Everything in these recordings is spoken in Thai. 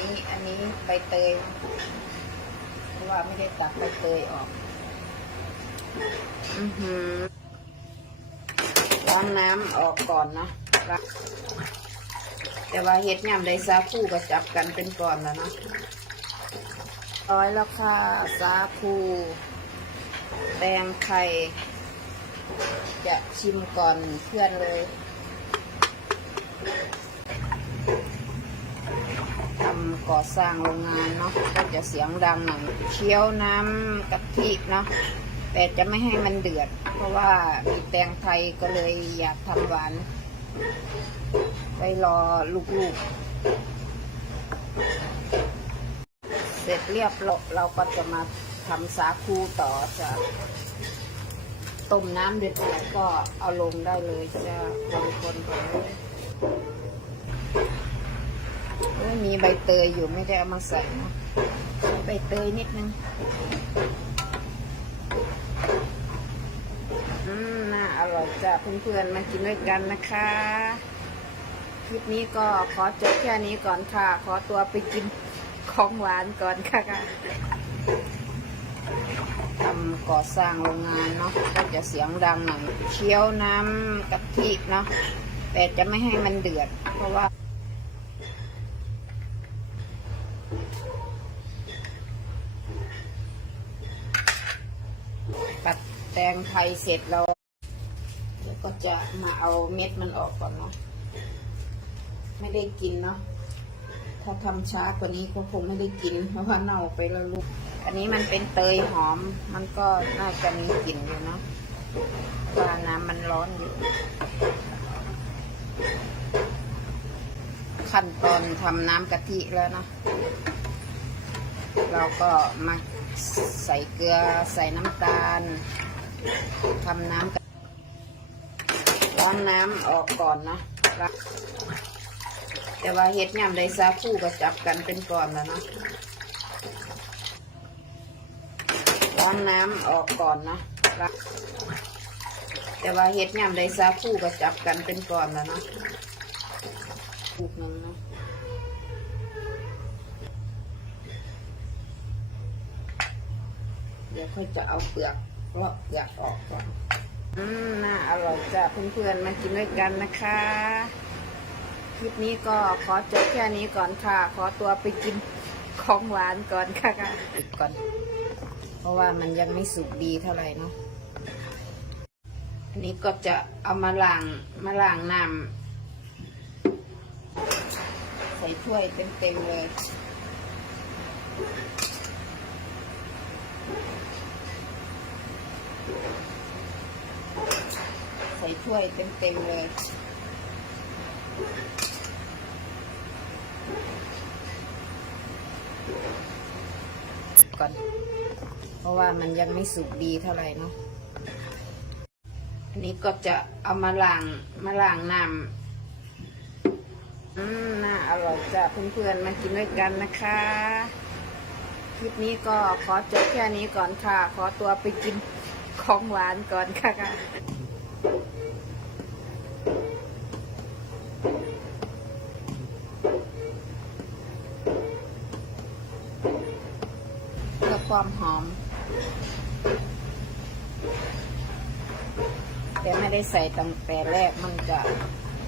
นี้ อันนี้ใบเตยเพราะว่าไม่ได้ตักใบเตยออก อือหือล้างน้ำออกก่อนนะล้างแต่ว่าเฮ็ดยำได้ซาคูก็จับกันเป็นก่อนแล้วเนาะร้อยแล้วค่ะซาคูแตงไข่ จะชิมก่อนเพื่อนเลย ก่อสร้างโรงงานเนาะก็จะเสียงดังหน่อยเคี่ยวน้ำกะทิเนาะแต่จะไม่ให้มันเดือด เพราะว่ามีแตงไทยก็เลยอยากทำหวานไปรอลูกๆ เสร็จเรียบร้อยเราก็จะมาทำสาคูต่อจะต้มน้ำเดือดๆก็เอาลงได้เลยจะคนๆไปเลยเอ้ย มีใบเตยอยู่ไม่ได้เอามาใส่นะใบเตยนิดนึงอืมน่าอร่อยจ้ะเพื่อนๆมากินด้วยกันนะคะ คลิปนี้ก็ขอจบแค่นี้ก่อนค่ะ ขอตัวไปกินของหวานก่อนค่ะทำก่อสร้างโรงงานเนาะก็จะเสียงดังหน่อยเคี่ยวน้ำกะทิเนาะแต่จะไม่ให้มันเดือด เพราะว่า แตงไทยเสร็จเราเดี๋ยวก็จะมาเอาเม็ดมันออกก่อนเนาะไม่ได้กินเนาะถ้าทำช้ากว่านี้ก็คงไม่ได้กิน เพราะว่าเน่าไปแล้วลูก อันนี้มันเป็นเตยหอม มันก็น่าจะมีกลิ่นอยู่เนาะว่าน้ำมันร้อนอยู่ ขั้นตอนทำน้ำกะทิแล้วเนาะเราก็มาใส่เกลือใส่น้ำตาล ทำน้ำร้อนน้ำออกก่อนนะแต่ว่าเฮ็ดยำได้ซาคู่ก็จับกันเป็นก่อนแล้วเนาะร้อนน้ำออกก่อนนะแต่ว่าเฮ็ดยำได้ซาคู่ก็จับกันเป็นก่อนแล้วเนาะลูกหนึงเนาะเดี๋ยวค่อยจะเอาเปลือก ลาะเปลือกออกก่อนอืมน่าอร่อยจ้ะเพื่อนๆมากินด้วยกันนะคะ คลิปนี้ก็ขอจบแค่นี้ก่อนค่ะ ขอตัวไปกินของหวานก่อนค่ะปิดก่อน เพราะว่ามันยังไม่สุกดีเท่าไหร่เนาะอันนี้ก็จะเอามาล้างมาล้างน้ำใส่ถ้วยเต็มๆเลย ถ้วยเต็มๆเลย ก่อน เพราะว่ามันยังไม่สุกดีเท่าไหร่เนาะอันนี้ก็จะเอามาล้างมาล้างน้ำอืมน่าอร่อยจ้ะเพื่อนๆมากินด้วยกันนะคะคลิปนี้ก็ขอจบแค่นี้ก่อนค่ะ ขอตัวไปกินของหวานก่อนค่ะ ความหอม แต่ไม่ได้ใส่ตั้งแต่แรกมันจะ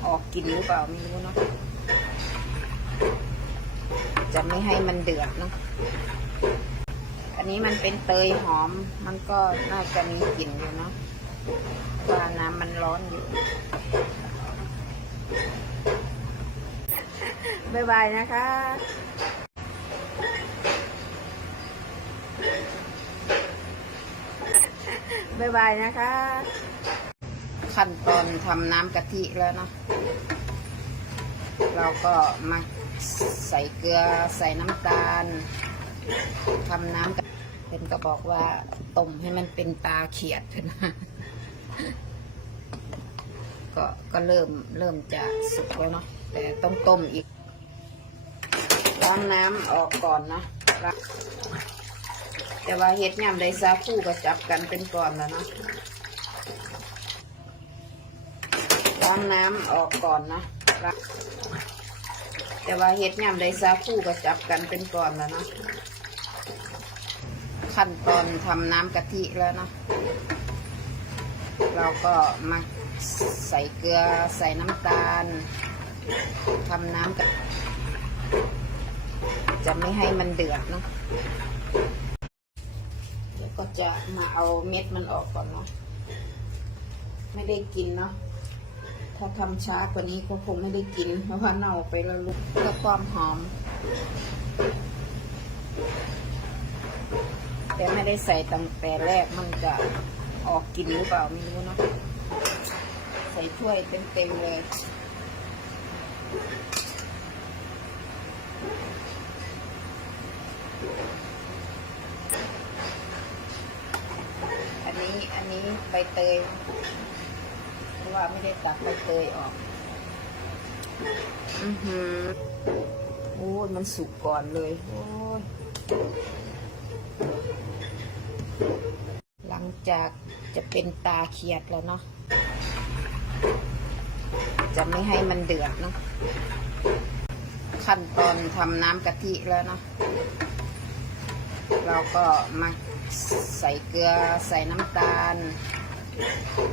ออกกลิ่นหรือเปล่าไม่รู้เนาะจะไม่ให้มันเดือดเนาะอันนี้มันเป็นเตยหอม มันก็น่าจะมีกลิ่นอยู่เนาะว่าน้ำมันร้อนอยู่บ๊ายบายนะคะ บ๊ายบายนะคะ ขั้นตอนทำน้ำกะทิแล้วเนาะเราก็มาใส่เกลือใส่น้ำตาลทำน้ำกะเป็นก็บอกว่าต้มให้มันเป็นตาเขียดขึ้นมาก็ก็เริ่มเริ่มจะสุกแล้วเนาะแต่ต้องต้มอีกล้างน้ำออกก่อนนะ แต่ว่าเฮ็ดยำได้ซาคู่ก็จับกันเป็นก่อนแล้วเนาะล้างน้ำออกก่อนนะแต่ว่าเฮ็ดยำได้ซาคู่ก็จับกันเป็นก่อนแล้วเนาะขั้นตอนทำน้ำกะทิแล้วเนาะเราก็มาใส่เกลือใส่น้ำตาลทำน้ำกะจะไม่ให้มันเดือดเนาะ ก็จะมาเอาเม็ดมันออกก่อนเนาะไม่ได้กินเนาะถ้าทำช้ากว่านี้ก็คงไม่ได้กิน เพราะว่าเน่าไปแล้วลูกเพื่อความหอม แต่ไม่ได้ใส่ตั้งแต่แรกมันจะออกกลินหรือเปล่าไม่รู้เนาะใส่ถ้วยเต็มๆเลย อันนี้อันนี้ใบ เตยเพราะว่าไม่ได้ตักใบเตยออก อือหือโอ้ยมันสุกก่อนเลย โอ้ยหลังจากจะเป็นตาเขียดแล้วเนาะจะไม่ให้มันเดือดเนาะขั้นตอนทำน้ำกะทิแล้วเนาะเราก็มาใส่เกลือใส่น้ำตาล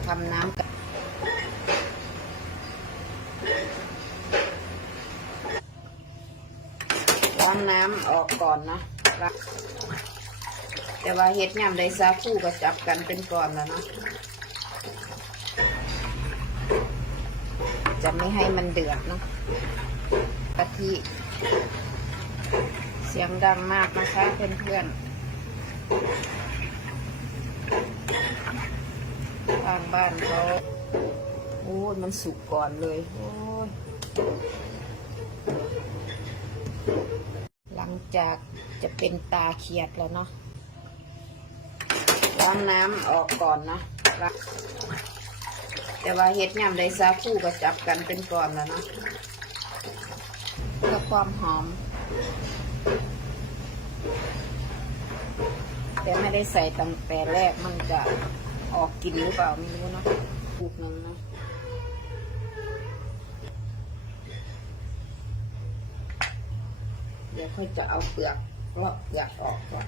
ทำน้ำกะล้างน้ำออกก่อนนะแต่ว่าเฮ็ดยำไดซาคู่ก็จับกันเป็นก่อนแล้วเนาะจะไม่ให้มันเดือดเนาะกะทิเสียงดังมากนะคะเพื่อนๆ ทางบ้านเขาโอ้ยมันสุกก่อนเลยโอ้ยหลังจากจะเป็นตาเขียดแล้วเนาะล้างน้ำออกก่อนนะแต่ว่าเฮ็ดยำไดซาคู่ก็จับกันเป็นก่อนแล้วเนาะเพื่อความหอม แต่ไม่ได้ใส่ตั้งแต่แรกมันจะ ออกกินหรือเปล่าไม่รู้เนาะลูกหนึ่งเนาะเดี๋ยวค่อยจะเอาเปลือกลอกเปลือกออกก่อน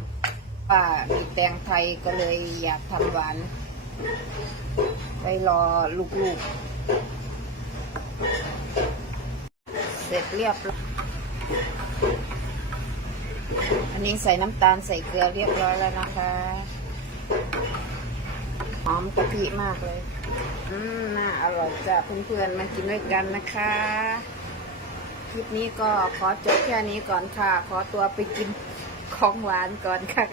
ป้ามีแตงไทยก็เลยอยากทำหวานไปรอลูกๆ เสร็จเรียบร้อยอันนี้ใส่น้ำตาลใส่เกลือเรียบร้อยแล้วนะคะ หอมกะทิมากเลย อืมน่าอร่อยจ้ะเพื่อนๆมากินด้วยกันนะคะ คลิปนี้ก็ขอจบแค่นี้ก่อนค่ะ ขอตัวไปกินของหวานก่อนค่ะ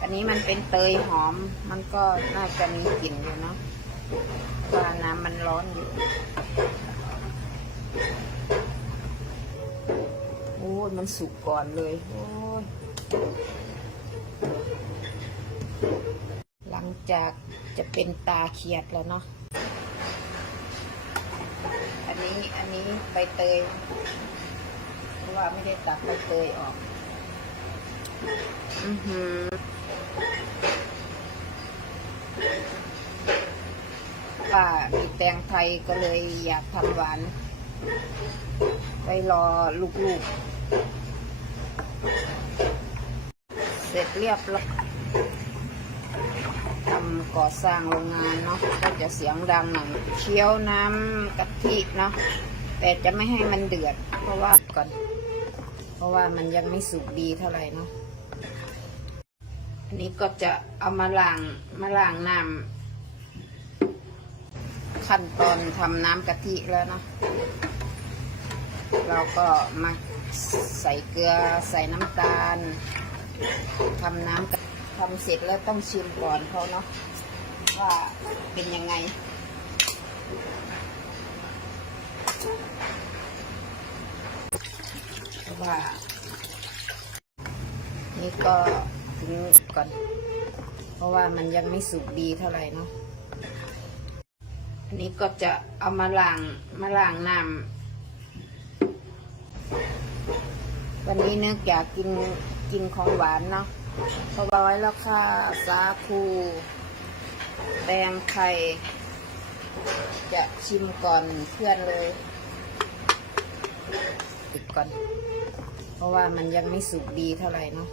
อันนี้มันเป็นเตยหอม มันก็น่าจะมีกลิ่นอยู่เนาะว่าน้ำมันร้อนอยู่โอ้ยมันสุกก่อนเลย โอ้ย หลัง จากจะเป็นตาเขียดแล้วเนาะ อันนี้อันนี้ใบเตยเพราะว่าไม่ได้ตักใบเตยออก อือหือป้ามีแตงไทยก็เลยอยากทำหวานไปรอลูกๆ เสร็จเรียบร้อย ทำก่อสร้างโรงงานเนาะก็จะเสียงดังหน่อยเคี้ยวน้ำกะทิเนาะแต่จะไม่ให้มันเดือด เพราะว่าก่อน เพราะว่ามันยังไม่สุกดีเท่าไหร่เนาะอันนี้ก็จะเอามาล้างมาล้างน้ำขั้นตอนทำน้ำกะทิแล้วเนาะเราก็มาใส่เกลือใส่น้ำตาลทำน้ำกะ ทำเสร็จแล้วต้องชิมก่อนเขาเนาะว่าเป็นยังไงเพราะว่า นี่ก็ถึงก่อน เพราะว่ามันยังไม่สุกดีเท่าไหร่เนาะอันนี้ก็จะเอามาล้างมาล้างน้ำวันนี้เนึกอยากกินกินของหวานเนาะ เพราะว่าไว้แล้วค่ะสาคูแตงไข่ จะชิมก่อนเพื่อนเลยติดก่อน เพราะว่ามันยังไม่สุกดีเท่าไหร่เนาะ